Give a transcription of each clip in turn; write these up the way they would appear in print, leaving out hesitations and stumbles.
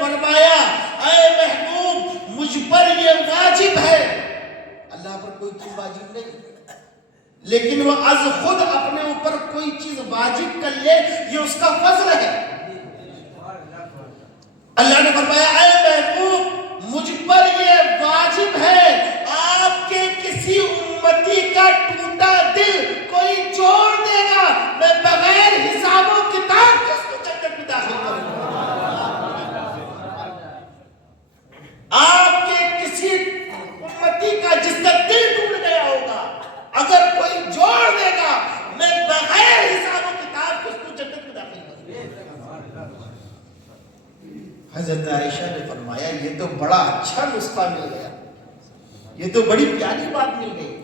فرمایا اے محبوب مجھ پر یہ واجب ہے. اللہ پر کوئی چیز واجب نہیں، لیکن وہ از خود اپنے اوپر کوئی چیز واجب کر لے، یہ اس کا فضل ہے. اللہ نے فرمایا اے محبوب مجھ پر یہ واجب ہے، آپ کے کسی امتی کا ٹوٹا دل کوئی جوڑ دے گا، میں بغیر حساب و کتاب کے اس کو جنت میں داخل کروں گا. آپ کے کسی امتی کا جس کا دل ٹوٹ گیا ہوگا اگر کوئی جوڑ دے گا، میں بغیر حساب و کتاب کے اس کو جنت میں داخل کروں گا. حضرت عائشہ نے فرمایا یہ تو بڑا اچھا نسخہ مل گیا، یہ تو بڑی پیاری بات مل گئی.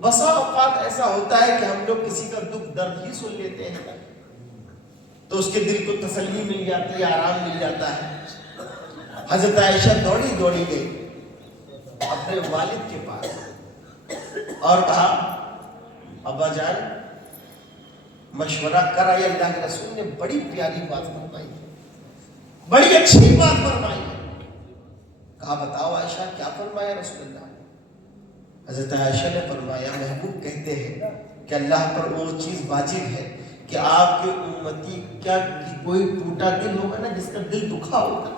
بسا اوقات ایسا ہوتا ہے کہ ہم لوگ کسی کا دکھ درد ہی سن لیتے ہیں تو اس کے دل کو تسلی مل جاتی ہے، آرام مل جاتا ہے. حضرت عائشہ دوڑی دوڑی گئی اپنے والد کے پاس اور کہا ابا جان مشورہ کر آئے، اللہ کے رسول نے بڑی پیاری بات فرمائی، بڑی اچھی بات فرمائی. کہا بتاؤ عائشہ کیا فرمایا رسول اللہ؟ حضرت عائشہ نے فرمایا محبوب کہتے ہیں کہ اللہ پر وہ چیز واجب ہے کہ آپ کے امتی کیا کوئی ٹوٹا دل ہوگا نا جس کا دل دکھا ہوگا،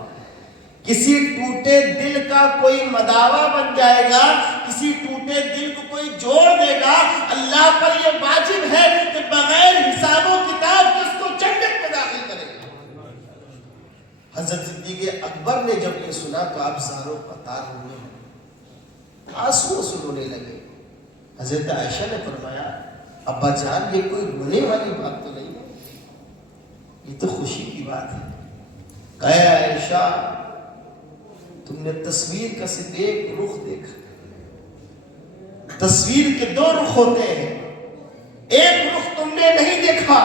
کسی ٹوٹے دل کا کوئی مداوا بن جائے گا، کسی ٹوٹے دل کو کوئی جوڑ دے گا، اللہ پر یہ واجب ہے کہ بغیر حساب و کتاب اس کو جنت میں داخل کرے گا. حضرت صدیق اکبر نے جب یہ سنا تو آپ زاروں قطار ہونے لگے، آنسو رونے لگے. حضرت عائشہ نے فرمایا ابا جان یہ کوئی رونے والی بات تو نہیں ہے، یہ تو خوشی کی بات ہے. کہا عائشہ تم نے تصویر کا صرف ایک رخ دیکھا، تصویر کے دو رخ ہوتے ہیں، ایک رخ تم نے نہیں دیکھا.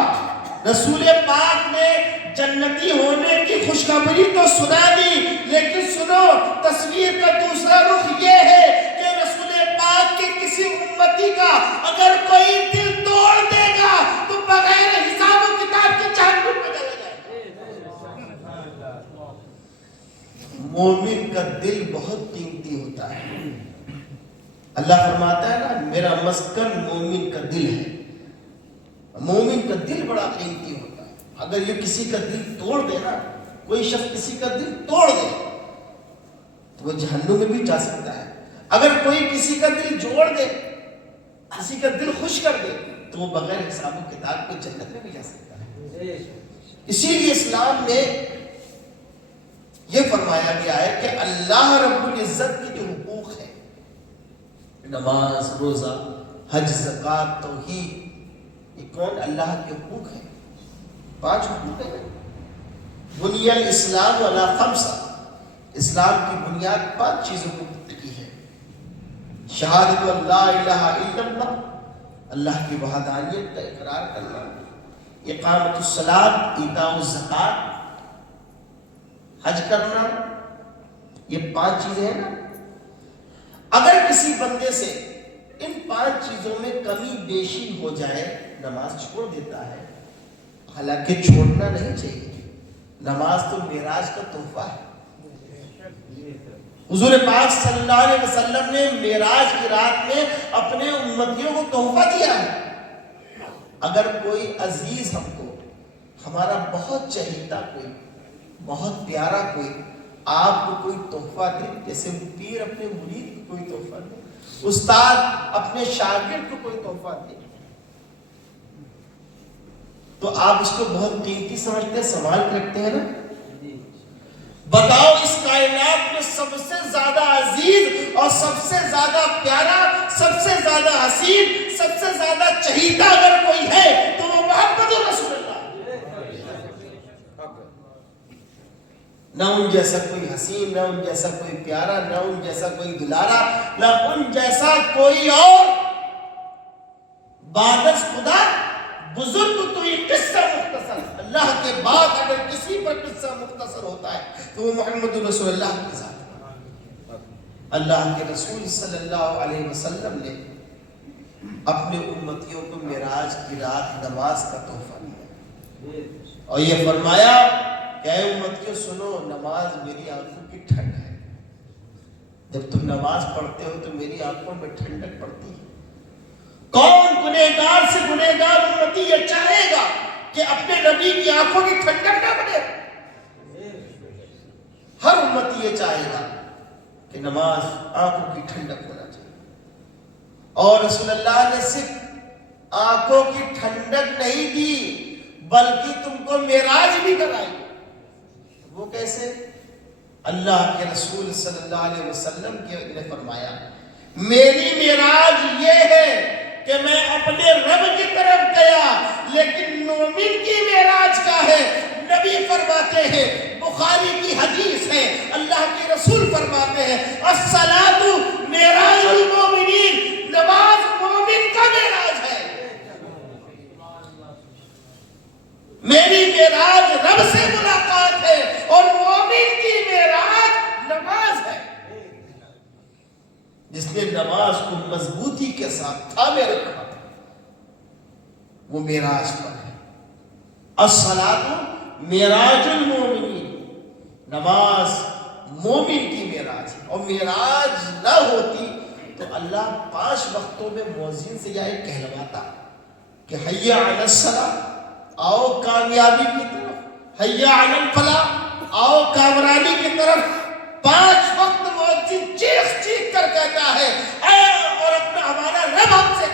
رسول پاک نے جنتی ہونے کی خوشخبری تو سنا دی، لیکن سنو تصویر کا دوسرا رخ یہ ہے کہ رسول پاک کے کسی امتی کا اگر کوئی دل توڑ دے گا تو بغیر حساب و کتاب کے جہنم میں ڈالا جائے گا. مومن کا دل بہت قیمتی ہوتا ہے. اللہ فرماتا ہے نا میرا مسکن مومن کا دل ہے. مومن کا دل بڑا قیمتی ہوتا ہے. اگر یہ کسی کا دل توڑ دے نا، کوئی شخص کسی کا دل توڑ دے تو وہ جہنم میں بھی جا سکتا ہے. اگر کوئی کسی کا دل جوڑ دے، کسی کا دل خوش کر دے تو وہ بغیر حساب و کتاب کے جنت میں بھی جا سکتا ہے. اسی لیے اسلام میں یہ فرمایا گیا ہے کہ اللہ رب العزت کی جو حقوق ہے، نماز، روزہ، حج، زکوٰۃ، توحید، یہ کون اللہ کے حقوق ہیں؟ 5 حقوق ہیں. بنی الاسلام علی 5، اسلام کی بنیاد 5 چیزوں کو کی ہے. شہادت اللہ الہ الا اللہ، اللہ کی وحدانیت کا اقرار کرنا، اقامت الصلاۃ، ایتاء الزکوٰۃ، حج کرنا، یہ 5 چیزیں ہیں نا. اگر کسی بندے سے ان 5 چیزوں میں کمی بیشی ہو جائے، نماز چھوڑ دیتا ہے، حالانکہ چھوڑنا نہیں چاہیے، نماز تو معراج کا تحفہ ہے. حضور پاک صلی اللہ علیہ وسلم نے معراج کی رات میں اپنے امتیوں کو تحفہ دیا ہے. اگر کوئی عزیز ہم کو، ہمارا بہت چہیتا کوئی، بہت پیارا کوئی آپ کو کوئی تحفہ دے، جیسے پیر اپنے مرید کو کوئی تحفہ دے، استاد اپنے شاگرد کو کوئی تحفہ دے، تو آپ اس کو بہت قیمتی سمجھتے ہیں، سنبھال کے رکھتے ہیں نا. بتاؤ اس کائنات میں سب سے زیادہ عزیز اور سب سے زیادہ پیارا، سب سے زیادہ حسین، سب سے زیادہ چہیتا اگر کوئی ہے تو وہ محمد رسول اللہ. نہ ان جیسا کوئی حسین، نہ ان جیسا کوئی پیارا، نہ ان جیسا کوئی دلارا، نہ ان جیسا کوئی اور. بعد از خدا بزرگ تو یہ قصہ مختصر، اللہ کے بعد اگر کسی پر قصہ مختصر ہوتا ہے تو وہ محمد رسول اللہ کی ذات ہے. اللہ کے رسول صلی اللہ علیہ وسلم نے اپنے امتیوں کو معراج کی رات نماز کا تحفہ دیا اور یہ فرمایا کہ کہ اے امتیوں سنو، نماز میری آنکھوں کی ٹھنڈ ہے. جب تم نماز پڑھتے ہو تو میری آنکھوں میں ٹھنڈک پڑتی ہے. کون گنہگار سے گنہگار امتی یہ چاہے گا کہ اپنے نبی کی آنکھوں کی ٹھنڈک نہ بنے؟ ہر امتی یہ چاہے گا کہ نماز آنکھوں کی ٹھنڈک ہونا چاہیے. اور رسول اللہ نے صرف آنکھوں کی ٹھنڈک نہیں دی بلکہ تم کو معراج بھی کرائی. وہ کیسے؟ اللہ کے رسول صلی اللہ علیہ وسلم نے فرمایا میری معراج یہ ہے کہ میں اپنے رب کی طرف گیا، لیکن مومن کی معراج کا ہے. نبی فرماتے ہیں، بخاری کی حدیث ہے، اللہ کے رسول فرماتے ہیں الصلاۃ معراج المومنین، نماز مومن کا معراج ہے. میری معراج رب سے ملاقات ہے اور مومن کی معراج نماز ہے. جس نے نماز کو مضبوطی کے ساتھ تھامے رکھا وہ معراج پر ہے. الصلاۃ معراج المومنین، نماز مومن کی معراج ہے. اور معراج نہ ہوتی تو اللہ 5 وقتوں میں مؤذن سے یہ کہلواتا کہ حی علی الصلاۃ، آؤ کامیابی کی طرف، حی علی الفلاح، آؤ کامرانی کی طرف. 5 وقت مؤذن چیخ چیخ کر کہتا ہے اے، اور اپنا ہمارا رب ہم سے